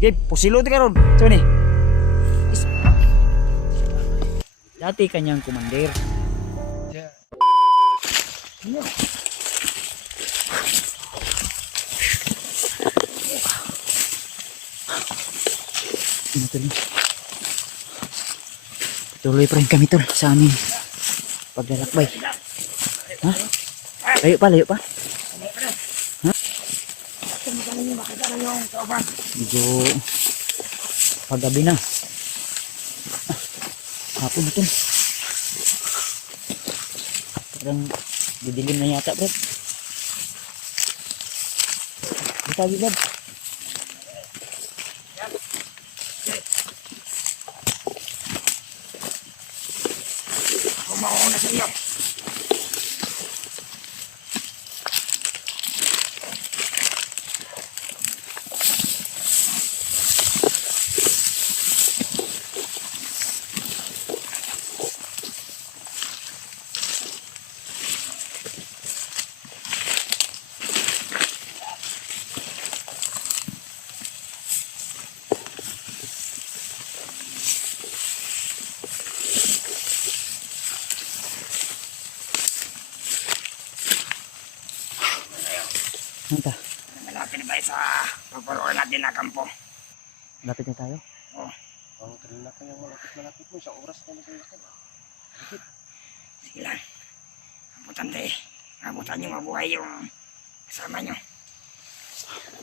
Okay, pusilo ti karon. So ni. Dati kanyang commander. Yeah. Ano? Tuloy pa rin kami tol sa aming paglalakbay. Ha? Layo pa, layo pa. Ha? Medyo paggabi na. Hapon na tol. Parang didilim na yata bro. Kita gilad. Kumauna sa iyo. Nanta, Malapit na ba sa paparoon natin na kampo? lapit na tayo. Oh, Ang kanila kayang malapit mo, isang oras na naglalakad. sige lang. Abutan tayo. Abutan nyo mabuhay yung kasama nyo.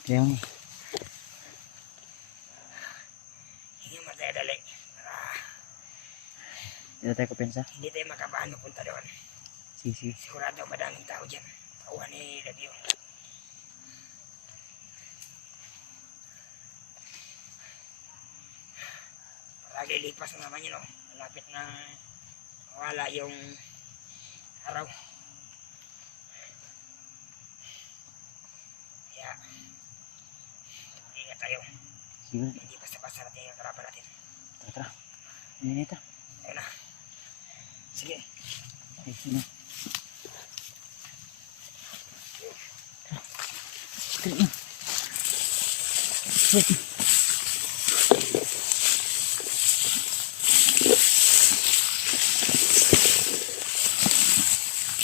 Kaya nga. Hindi madadali. Hindi tayo kupensa. Hindi tayo makabahan mapunta doon. Sisi. Sigurado madaming tao dyan. Tauhan ni Labio. Parang lipas na naman yun, no? Malapit na mawala yung araw. Kaya, ingat tayo. Sige. Hindi basta-basta natin yung karapan natin. Tara, tara. Hindi na. Ayun na. Sige. Okay, sino? Tara na. Wait.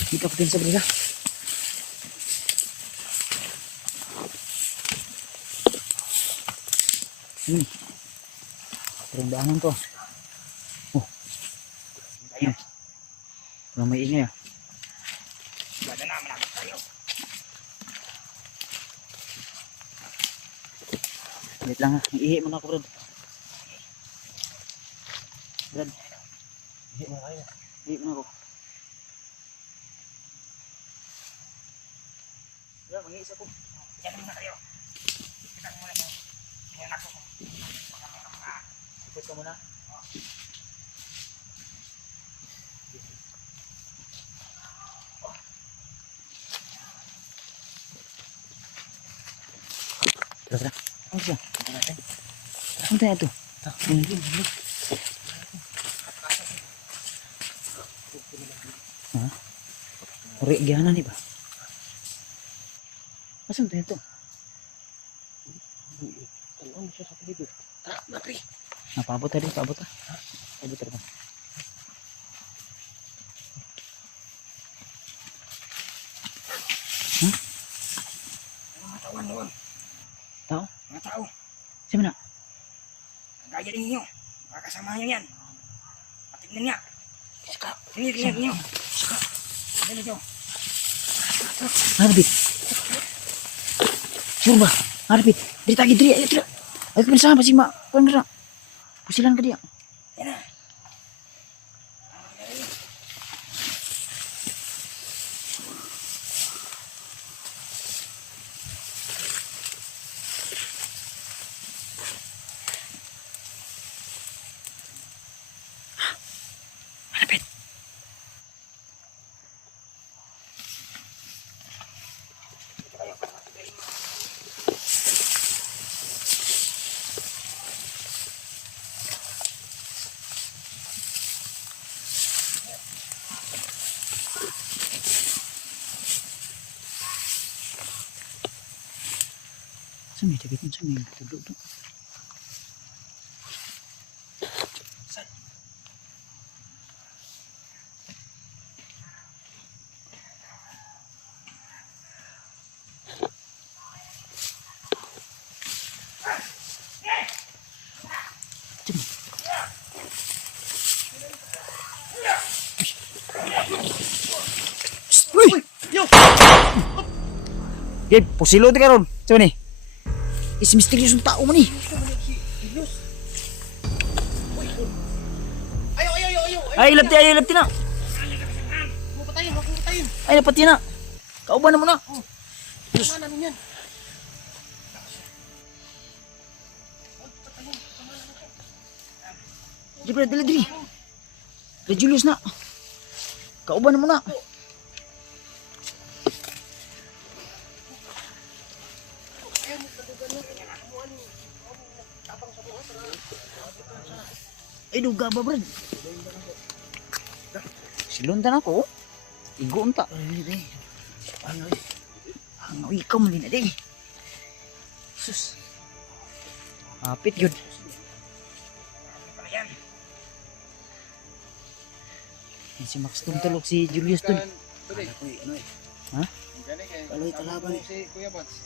Kita kupensa bro. Ini. Perundangan tuh. Oh. Ayun. Walang may ingay ah. Ganda na, malapit tayo. Wait lang ah. Iihi muna ako bro. Brad. Hindi mo kaya. Iihi muna ako. Brad, mag-iisa ko. Yan muna kayo. Kita mo muna yung anak ko. Baka meron mga Ipot ka muna. Tara, tara. Ano siya? Ano tayo ito? Ha? Uri, gana ni ba? Asan tayo ito? Ano siya sa palibot? tara, mapri. Napabot tadi, paabot ah. Paabot tadi. Mga tawan doon. Tao? Mga tao. Si mana? Gaya din ninyo. Mga kasama nyo yan. Patignan niya. Saka. Tingnan ninyo. Saka. Tingnan nyo. Harbit. Sure ba? Harbit. Diri tagi diri ayo tira. Ayo bersama si mak. Kuan dira. Pusilan ke dia. Yan na. Malapit. Sa may dagit sa may tudok to. Gid, pusilo ti karon. So ni. Is mysterious yung tao man ni. Ay, ilapti na. Patayin. Ay, napati na. Kauban na mo na. Mana nun yan? Dili, dili. Dili, Julius na. Kauban na mo na. Ay, duga ba, Brad? Siluntan ako. Igo unta. Ano eh? Ang ikaw man din na day. Sus. Hapit yun. Yan si Max Tum tulog si Julius Tum. Ha? Kaloy kalaban si Kuya Bats.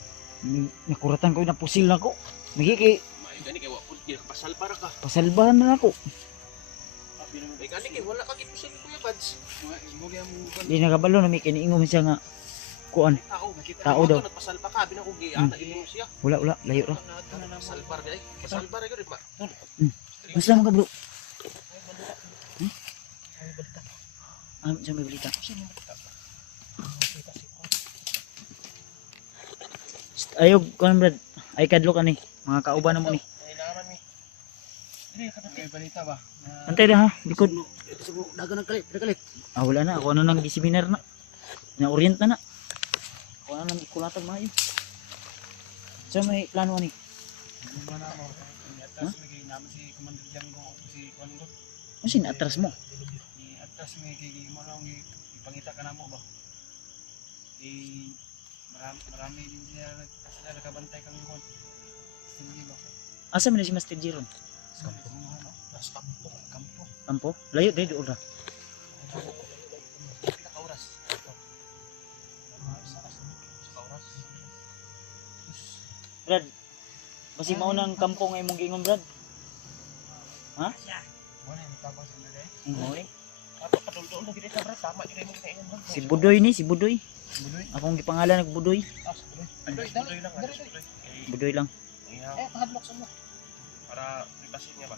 Nakuratan ko na pusil na ko. Magiging Gani kay wa pud pasal para ka. pasalbahan na ako. Ay gani kay wala ka gipusin Kuya Bads. Mo gyud mo Di nagabalo na may kiniingom siya nga kuan. Tao daw. Nagpasal pa ka bina ko gi ana imo siya. Wala, layo ra. Pasal par gay. Pasal par gyud ba. Basta mga bro. Siya may balita. Ayog, kuan Brad. Ay kadlo ka ni. Mga kauban na mo ni. Ay naman mi. Dili ka may balita ba? Antay na ha, likod. Dagan nagkalit. Ah, wala na. Ako na nang giseminar na. Na-orient na na. Ako na nang ikulatag maayo. So may plano ni. Mana mo? Atas lagi naman si Commander Django si Kuan Gud. Ano sinatras mo? Ni atas may kay mo lang ipangita ka namo ba? Marami din sila nakabantay kang Kuan. Hindi ba? Asa man na si Master Jiron? Kampo mo ano? Das kampo. Kampo? Layo dahil doon ra. Pila ka oras? Sa oras. Brad, basi maunang kampo nga imong giingom Brad. Ha? Wala ni tapos na dai. Moy. Ato padul-dul na gid sa bra tama gid mo kay ingon. Si Budoy ni, si Budoy. Budoy. Akong gipangalan nag Budoy. Budoy lang. Budoy lang. Kahadlok sa mo. Para privacy niya ba.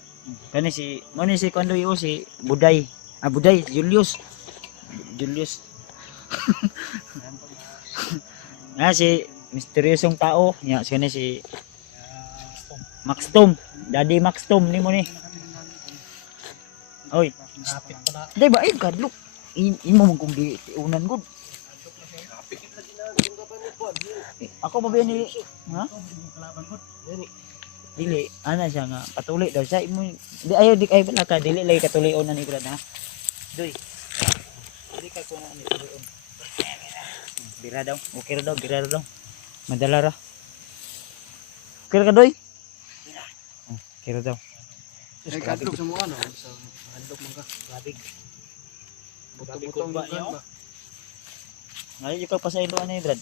Kani si mo ni si Kondoy o si Buday. Ah Buday, Julius. Julius. Ah si misteryosong tao. Ya, si si Max Tom. Daddy Max Tom ni mo ni. Oy, Kapit pa na. di ba ay kadlok. Imo man kung di unan gud. Ako ba ba ni ha? Kalaban ko. Dili ana siya nga patuloy daw siya imo di ayo di ay wala ka dili lagi katuloy na ni Brad ha. Doy. Dili ka ko na ni tuloy. Bira daw. Okay ra daw, bira ra daw. Madala ra. Okay ra ka doy? Okay ra daw. Ay kadlok sa mo ano? Sa kadlok man ka. Grabe. Butong-butong ba niyo? Ngayon ka pa sa ilo ano Brad.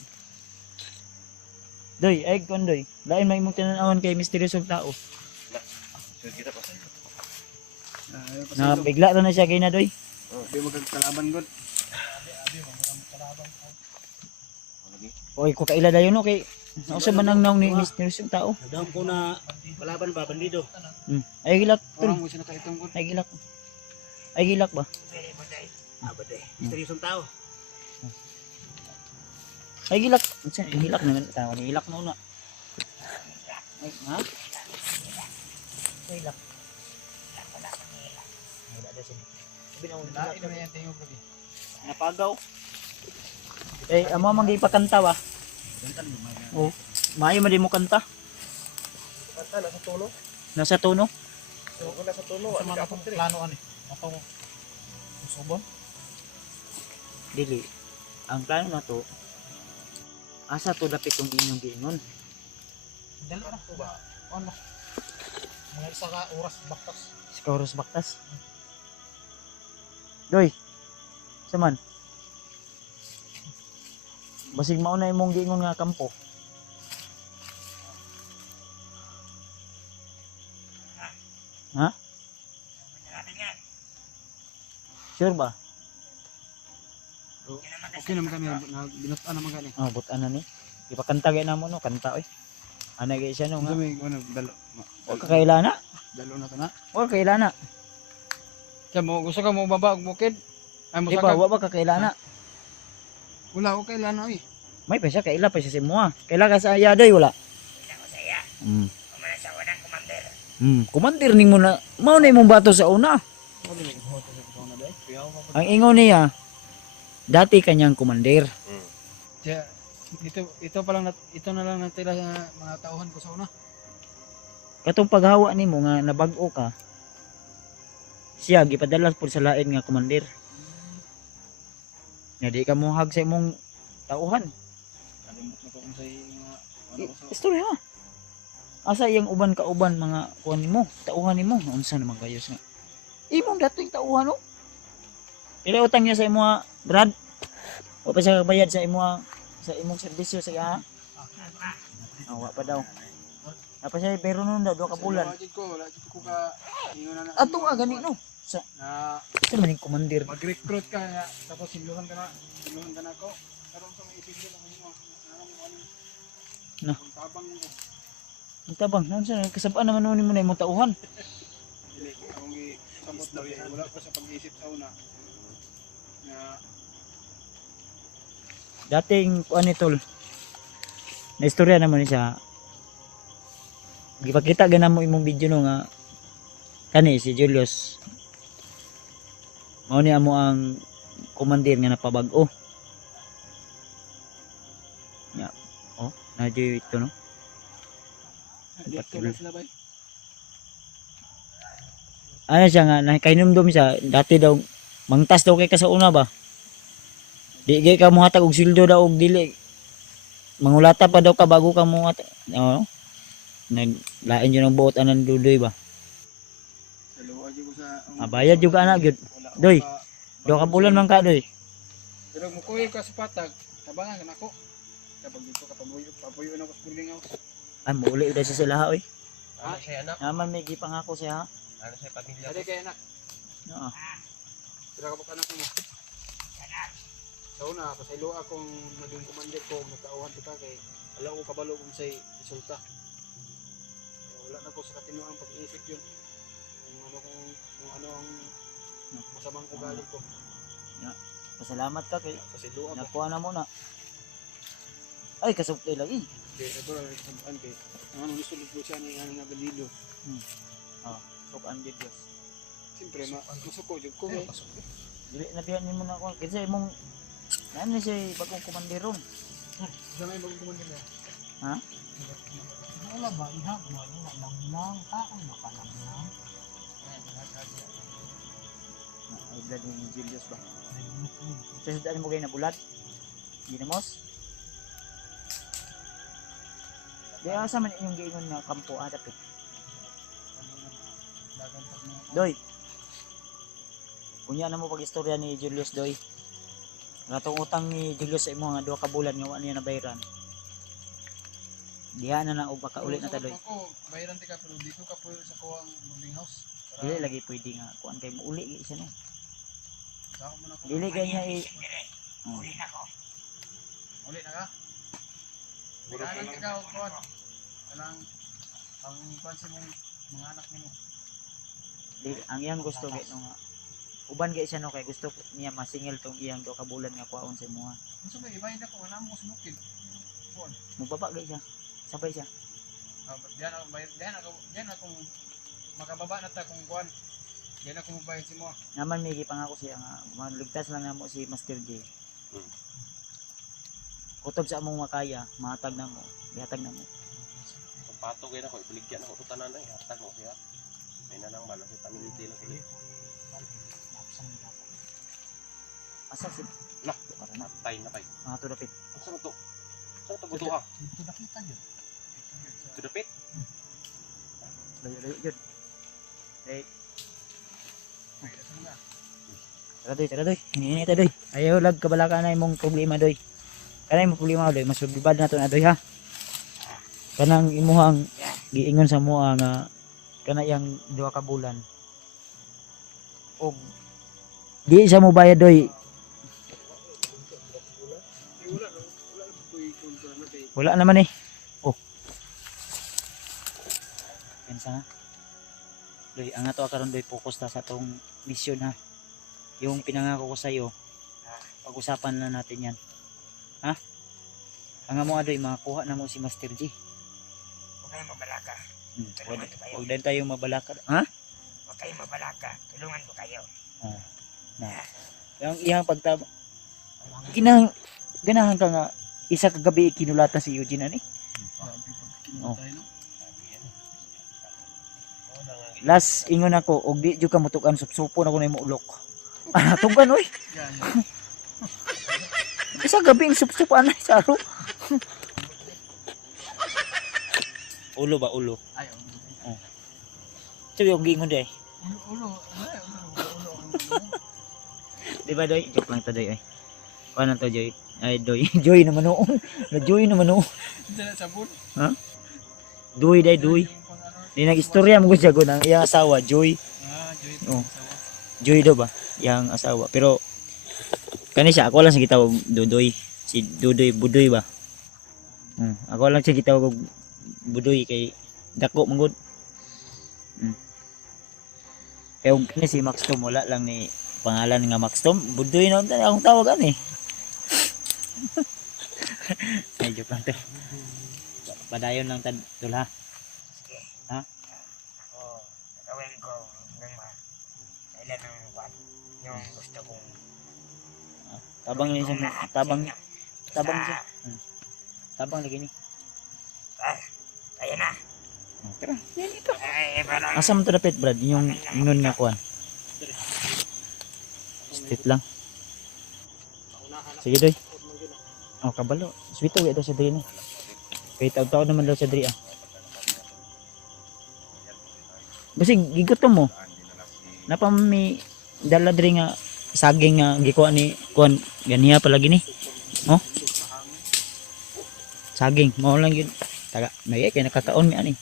Doy, ay kon doy. Lain may imong tinan-awon kay misteryosong tao. So kita pa sa. Na bigla ra na siya kay na doy. Di magkalaban gud. Oy, ko kaila dayon no kay nausa man ang naong ni misteryosong tao. Nadam ko na kalaban ba bandido. Ay gilak tol. Orang mo siya nakaitong gud. Ay gilak. Ay gilak ba? Abade. Misteryosong tao. Ay gilak. Unsa gilak naman tawo ni ilak na una. Ay ha? Ay gilak. Ay dada sin. Sabi na una. Lain na yan tayo gud. Napagaw. Eh amo man gipakanta ba? Oh, maayo man di mo kanta. Kanta na sa tono. Nasa tono. So kung nasa tono, ano ka pang plano ani? Atong subon. Dili. Ang plano na to asa to dapit tong inyong giingon. Dali na ko ba? Ano? Mga isa ka oras baktas. Si Kauros Baktas. Doy. Saman. Basig mao na imong giingon nga kampo. Ha? Sure ba? Okay naman kami na binutan naman gani. Ah, butan na ni. Ipakanta gay namo no, kanta oy. Ana gay siya no nga. May ano dalo. Wa ka kailana. Dalo na to na. Wa ka kailana. Kaya mo gusto ka mo baba og bukid? Ay mo Di ba sakag. wa ba ka kailana? Wala ko kailan oy. May pa siya kaila pa siya sa imo. Kaila ka sa iya doy wala. Kailan ko sa iya. Mm. Kumana sa unang commander. Kumandir ning mo na mao na imong bato sa una. Ang ingon niya dati kanyang kumandir. Kaya ito pa lang ito na lang natira sa mga tauhan ko sa una. Katong paghawa nimo nga nabag-o ka. Siya gipadala pud sa lain nga kumandir. Nga di ka mohag sa imong tauhan. Kalimot na ko kung sa mga ano ko sa Istorya ha. Asa iyang uban ka uban mga kuan nimo, tauhan nimo, unsa naman kayos nga. Imong dating tauhan no. Pila utang niya sa imo Brad? O pa siya bayad sa imo sa imong serbisyo sa iya? Wa pa daw. Apa siya pero nun daw 2 ka bulan. Wala jud ko ka ingon na. Ato nga gani no. Sa Na maning kumandir. mag-recruit ka nga tapos siluhan ka na ko. Karon sa may isig lang mo. No. Tabang mo. Ang tabang non sa kasabaan naman nun mo na imong tauhan. Dili akong gisamot daw wala pa sa pag-iisip sa una. Na Dating kuan ni tol. Na istorya naman siya. Gipakita gana mo imong video no nga kani si Julius. Mao ni amo ang komandir nga napabag-o. Ya. Oh, nadyo ito no. dito sila bay. Ano siya nga nakainomdom siya dati daw mangtas daw kay ka sa una ba. Di gay ka mohatag og sildo daw og dili. Mangulata pa daw ka bago ka mo naglain yun ang buot anang dudoy ba. Sa luwa jud ko sa Bayad juga anak gyud. Doy. 2 ka bulan man ka doy. pero mo kuy ka sa patag, tabangan ka nako. Kapag dito ka pabuyo na ko sa building house. Ay muli daw siya sila ha oy. Ano siya anak? Naman may gipangako siya ha. Ano siya pamilya? Dali kay anak, Oo. sila ka ba anak mo? Sa una, pasaylo akong maging commander ko, matauhan kita kay alam ko kabalo kung say resulta. Wala na ko sa katinuang pag-iisip yun. Kung ano ang masamang ugali ko. Pasalamat ka kay Pasaylo ako. nakuha na mo na. Ay kasugtay lagi. Kaya ito lang nagsabuan kay ang ano nisulod ko siya ni ano na galido. Sukan gid Dios. Siyempre, masuko jud ko kay. Dili na biyan nimo na ko kasi imong ano siya bagong komanderon. Sa may bagong commander niya. Ha? Wala ba? Ihag mo. Lang. Taon mo ka lang. Ay blood ni Julius ba. Kasi daan mo kay na bulat. Ginamos. Di asa man inyong giingon nga kampo adapit. Doy. Unya na mo pag istorya ni Julius Doy. Gatong utang ni Julius sa imo nga 2 ka bulan nga wa niya nabayaran. Diha na og makaulit na ta Doy. Ako, bayaran ti ka pero dito ka po sa kuwang building house. Dili lagi pwede nga kuan kay muuli gyud siya no. Saka mo na ko. Dili kay niya Uli na ko. Uli na ka. Biranan ka ka og kuwan. Alang ang pansin mong mga anak nimo. ang iyang gusto gay no nga uban gay siya no kay gusto niya masingil tong iyang 2 ka bulan nga kuwaon sa imo. Unsa may ibayad ako wala mo sumukid. Kuwan. Mubaba gay siya. Sabay siya. Diyan ako bayad, diyan ako makababa na ta kung kuwan. Diyan ako mabayad si mo. Naman may gipangako siya nga maligtas lang namo si Master J. Kutob sa among makaya, mahatag namo, ihatag namo. Kung pato kayo na ko, ibaligyan ako ito tanan na, ihatag mo siya. May nanang man, si pamilya lang ulit. Asa si Lah, para na tay na kay. mga tudapit. Saan ito? Saan ito butuha? Dito nakita yun. Tudapit? Layo jud. Hey, Ay, ito nga. tara doy. Ini ta doy. Ayaw lag kabalaka na imong problema doy. Kanay mo problema doy, masubibad na to na doy ha. Kanang imuhang giingon sa mo nga kana yang 2 ka bulan. Og di sa mo bayad doy. Wala na ko'y kontra na kay Wala naman eh. Oh. Pensa ha. Doy, ang ato karon doy focus ta sa tong mission ha. Yung pinangako ko sa iyo, pag-usapan na natin yan. Ha? Ang amo doy makakuha na mo si Master G. Huwag kayong mabalaka. Huwag huwag din tayo mabalaka. Ha? Huwag kayong mabalaka. Tulungan ko kayo. Na. Yung iyang pagtama. Ganahan ka nga isa ka gabi kinulata si Eugene ani. Oh. Last ingon ako og di jud ka mutukan supsupo na ko na ulok. Ah, tugan oy. Isa gabi ang supsupan na sa aro. Ulo ba ulo? Ay, Oh. Sabi og gingon day. ulo. Di ba doy? Joke lang ta doy ay. Kuan to Joy? Ay doy. Joy naman noon. Na Joy naman noon. Dala sabon. Ha? Doy day doy. Di nag-istorya mo siya ng iyang asawa, Joy. Joy. Oh. Joy daw ba? Yang asawa. Pero kani siya ako lang sa gitawag Dudoy. Si Dudoy Budoy ba? Ako lang siya gitawag og Budoy kay dako manggod. Kaya og kani si Max Tom wala lang ni pangalan nga Max Tom, Budoy na akong tawagan eh. Ay joke lang to. Padayon lang tad dula. Ha? Oo. Gagawin ko ng ilan ang kwan. Yung gusto kong Tabang ni siya, lahat tabang sa inyo. tabang Sa- siya. Tabang lagi ni. Kaya na. Tara. Ay, parang Asa man to dapit Brad yung nun nga kuan. Straight lang. Sige doy. Oh kabalo. Sweeto gyud sa diri ni. Kay taw-taw naman daw sa diri ah. Basig gigutom mo. Napa may dala diri nga saging nga gikuha ni kuan ganiya palagi ni. Oh. Saging mao lang yun. Taga may kay nakakaon mi ani.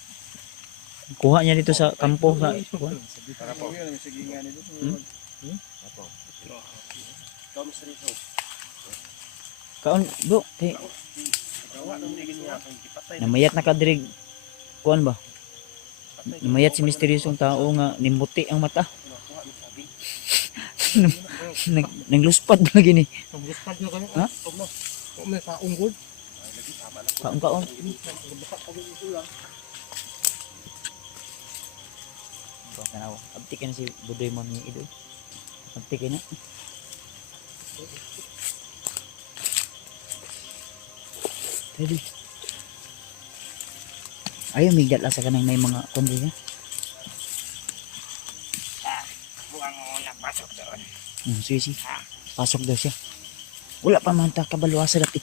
Kuha niya dito sa kampo sa kuan. Para po. Sige nga nito. Kaon do kay namayat na kadiri kuan ba? Namayat si misteryosong tao nga nimuti ang mata. Nangluspad lagi ni. Pagluspad na kayo. Ha? May paunggod. Kaon. Baka tanaw. Abti ka na si Budoy mo ni Idoy. Abti ka na. Ready. Ayaw migdat lang sa kanang may mga kundi niya. buwang una pasok doon. Sige. Pasok daw siya. Wala pa man ta kabalo sa dapit.